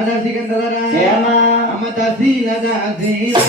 దాసి గంటలరా అమ్మ దాసీల దాసీలా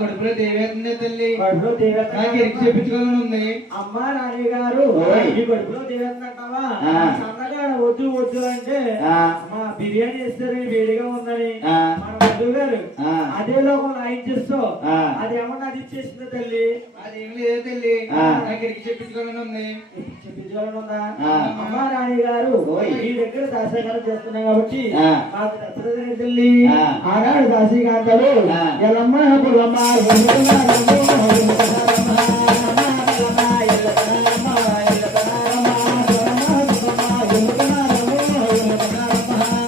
కడుపులో దేవేతందే తల్లి నాకు ఎరికి చెప్పించుకోవాలని ఉంది. అమ్మా నాని గారు ఈ కడుపులో దేవేతంటావా సన్నగాడ వద్దు వద్దు అంటే మా బిర్యానీ ఇస్తారు వేడిగా ఉందని మన వద్దు గారు అదే లోకం ఆయన చేస్తూ అదేమన్నా అది ఇచ్చేసింది తల్లి. అదేమి లేదు తల్లి నాకు ఎరికి చెప్పించుకోవాలని ఉంది. చెప్పించుకోవాలని ఉందా? అమ్మా నాని గారు ఈ దగ్గర దాసీకారం చేస్తున్నాం కాబట్టి మాకు నచ్చలేదు తల్లి. ఆనాడు దాసీకాంతలు ఎలమ్మ పుల్లమ్మ